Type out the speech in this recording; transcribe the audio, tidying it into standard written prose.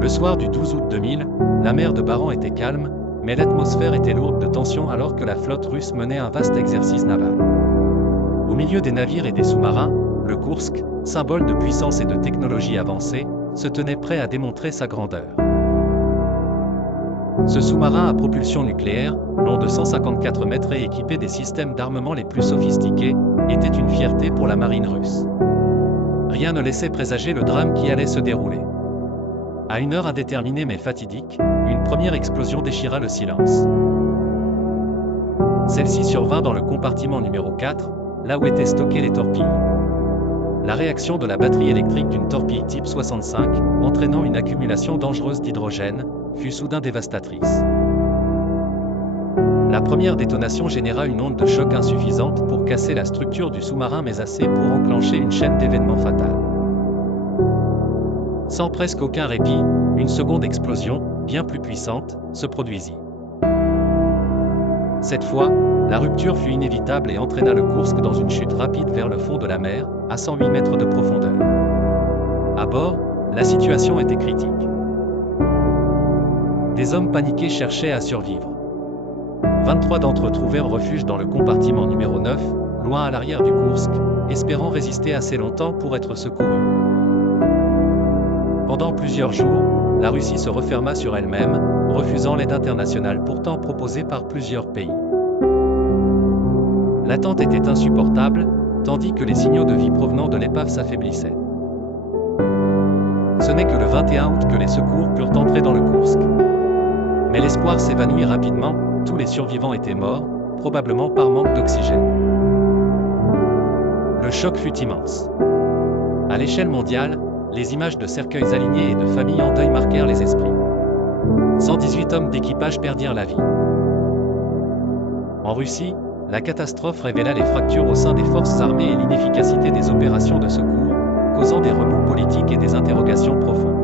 Le soir du 12 août 2000, la mer de Baran était calme, mais l'atmosphère était lourde de tensions alors que la flotte russe menait un vaste exercice naval. Au milieu des navires et des sous-marins, le Koursk, symbole de puissance et de technologie avancée, se tenait prêt à démontrer sa grandeur. Ce sous-marin à propulsion nucléaire, long de 154 mètres et équipé des systèmes d'armement les plus sophistiqués, était une fierté pour la marine russe. Rien ne laissait présager le drame qui allait se dérouler. À une heure indéterminée mais fatidique, une première explosion déchira le silence. Celle-ci survint dans le compartiment numéro 4, là où étaient stockées les torpilles. La réaction de la batterie électrique d'une torpille type 65, entraînant une accumulation dangereuse d'hydrogène, fut soudain dévastatrice. La première détonation généra une onde de choc insuffisante pour casser la structure du sous-marin mais assez pour enclencher une chaîne d'événements fatals. Sans presque aucun répit, une seconde explosion, bien plus puissante, se produisit. Cette fois, la rupture fut inévitable et entraîna le Koursk dans une chute rapide vers le fond de la mer, à 108 mètres de profondeur. À bord, la situation était critique. Des hommes paniqués cherchaient à survivre. 23 d'entre eux trouvèrent refuge dans le compartiment numéro 9, loin à l'arrière du Koursk, espérant résister assez longtemps pour être secourus. Pendant plusieurs jours, la Russie se referma sur elle-même, refusant l'aide internationale pourtant proposée par plusieurs pays. L'attente était insupportable, tandis que les signaux de vie provenant de l'épave s'affaiblissaient. Ce n'est que le 21 août que les secours purent entrer dans le Koursk. Mais l'espoir s'évanouit rapidement, tous les survivants étaient morts, probablement par manque d'oxygène. Le choc fut immense. À l'échelle mondiale, les images de cercueils alignés et de familles en deuil marquèrent les esprits. 118 hommes d'équipage perdirent la vie. En Russie, la catastrophe révéla les fractures au sein des forces armées et l'inefficacité des opérations de secours, causant des remous politiques et des interrogations profondes.